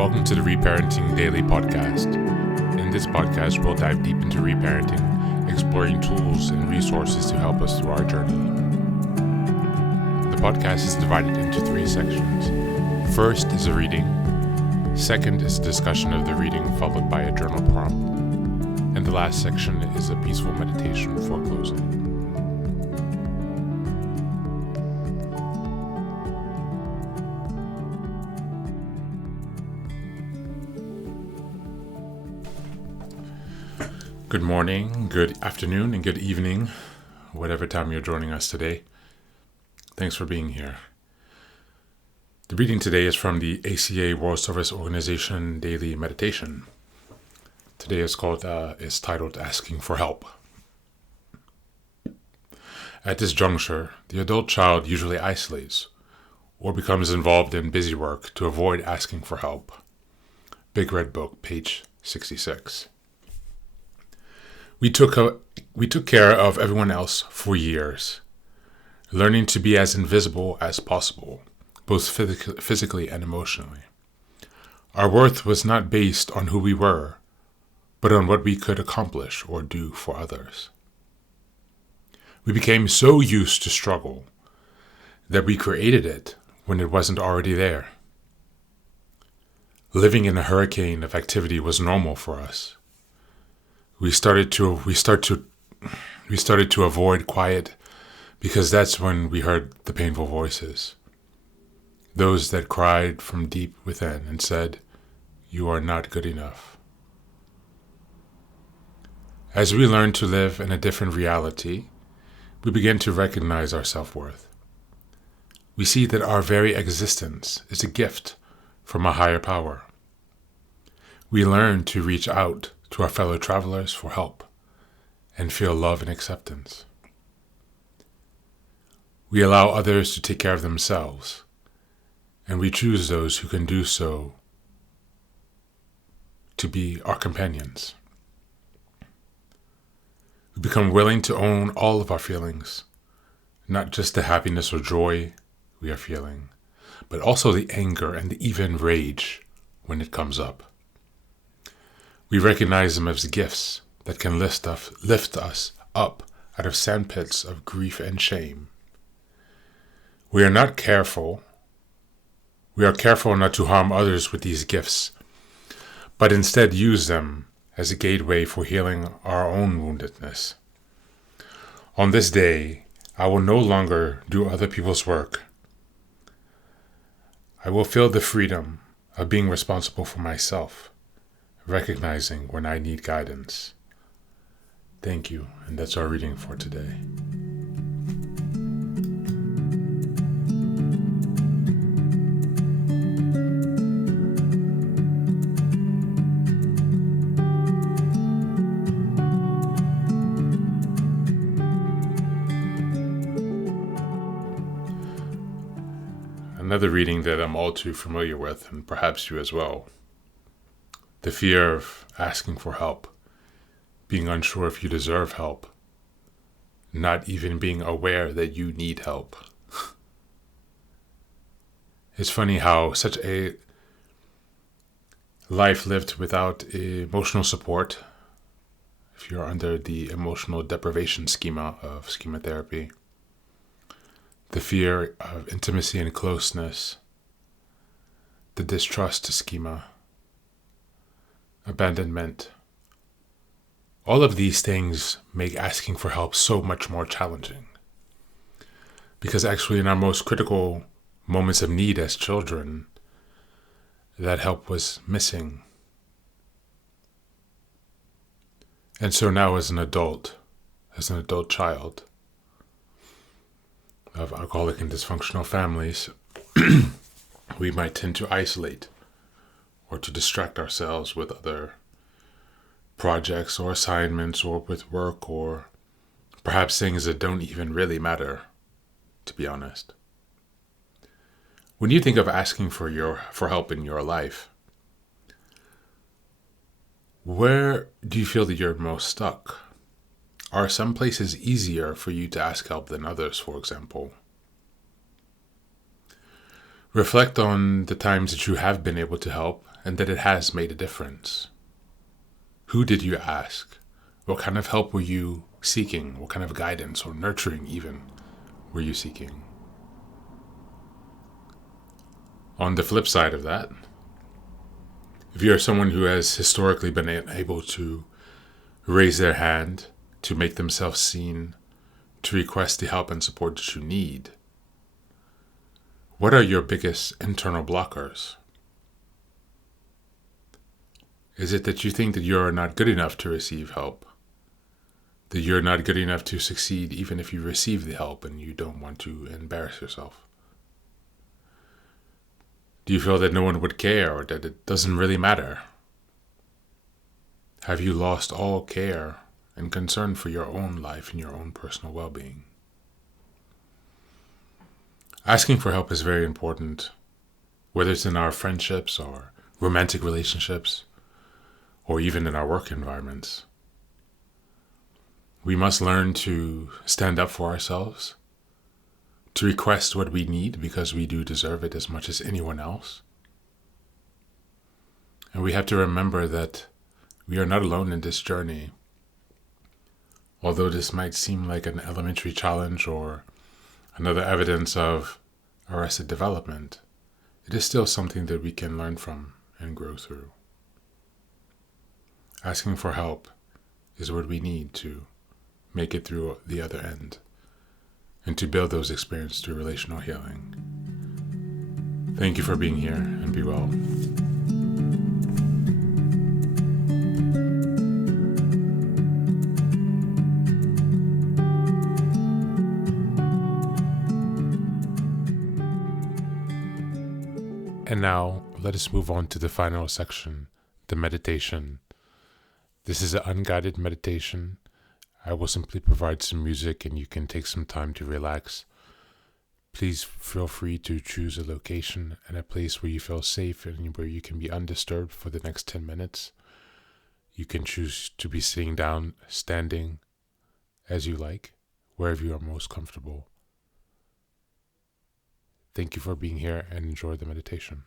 Welcome to the Reparenting Daily podcast. In this podcast, we'll dive deep into reparenting, exploring tools and resources to help us through our journey. The podcast is divided into 3 sections. First is a reading. Second is a discussion of the reading, followed by a journal prompt. And the last section is a peaceful meditation for closing. Good morning, good afternoon, and good evening, whatever time you're joining us today. Thanks for being here. The reading today is from the ACA World Service Organization Daily Meditation. Today is titled Asking for Help. At this juncture, the adult child usually isolates or becomes involved in busy work to avoid asking for help. Big Red Book, page 66. We took care of everyone else for years, learning to be as invisible as possible, both physically and emotionally. Our worth was not based on who we were, but on what we could accomplish or do for others. We became so used to struggle that we created it when it wasn't already there. Living in a hurricane of activity was normal for us. We started to avoid quiet because that's when we heard the painful voices. Those that cried from deep within and said, "You are not good enough." As we learn to live in a different reality, we begin to recognize our self-worth. We see that our very existence is a gift from a higher power. We learn to reach out to our fellow travelers for help and feel love and acceptance. We allow others to take care of themselves, and we choose those who can do so to be our companions. We become willing to own all of our feelings, not just the happiness or joy we are feeling, but also the anger and even rage when it comes up. We recognize them as gifts that can lift us up out of sandpits of grief and shame. We are careful not to harm others with these gifts, but instead use them as a gateway for healing our own woundedness. On this day, I will no longer do other people's work. I will feel the freedom of being responsible for myself, recognizing when I need guidance. Thank you, and that's our reading for today. Another reading that I'm all too familiar with, and perhaps you as well. The fear of asking for help, being unsure if you deserve help, not even being aware that you need help. It's funny how such a life lived without emotional support, if you're under the emotional deprivation schema of schema therapy, the fear of intimacy and closeness, the distrust to schema, abandonment. All of these things make asking for help so much more challenging. Because actually in our most critical moments of need as children, that help was missing. And so now as an adult child of alcoholic and dysfunctional families, we might tend to isolate or to distract ourselves with other projects or assignments or with work or perhaps things that don't even really matter, to be honest. When you think of asking for help in your life, where do you feel that you're most stuck? Are some places easier for you to ask help than others, for example? Reflect on the times that you have been able to help and that it has made a difference. Who did you ask? What kind of help were you seeking? What kind of guidance or nurturing even were you seeking? On the flip side of that, if you're someone who has historically been able to raise their hand, to make themselves seen, to request the help and support that you need, what are your biggest internal blockers? Is it that you think that you're not good enough to receive help? That you're not good enough to succeed even if you receive the help and you don't want to embarrass yourself? Do you feel that no one would care or that it doesn't really matter? Have you lost all care and concern for your own life and your own personal well-being? Asking for help is very important, whether it's in our friendships or romantic relationships, or even in our work environments. We must learn to stand up for ourselves, to request what we need because we do deserve it as much as anyone else. And we have to remember that we are not alone in this journey. Although this might seem like an elementary challenge or another evidence of arrested development, it is still something that we can learn from and grow through. Asking for help is what we need to make it through the other end and to build those experiences through relational healing. Thank you for being here and be well. And now, let us move on to the final section, the meditation. This is an unguided meditation. I will simply provide some music and you can take some time to relax. Please feel free to choose a location and a place where you feel safe and where you can be undisturbed for the next 10 minutes. You can choose to be sitting down, standing, as you like, wherever you are most comfortable. Thank you for being here and enjoy the meditation.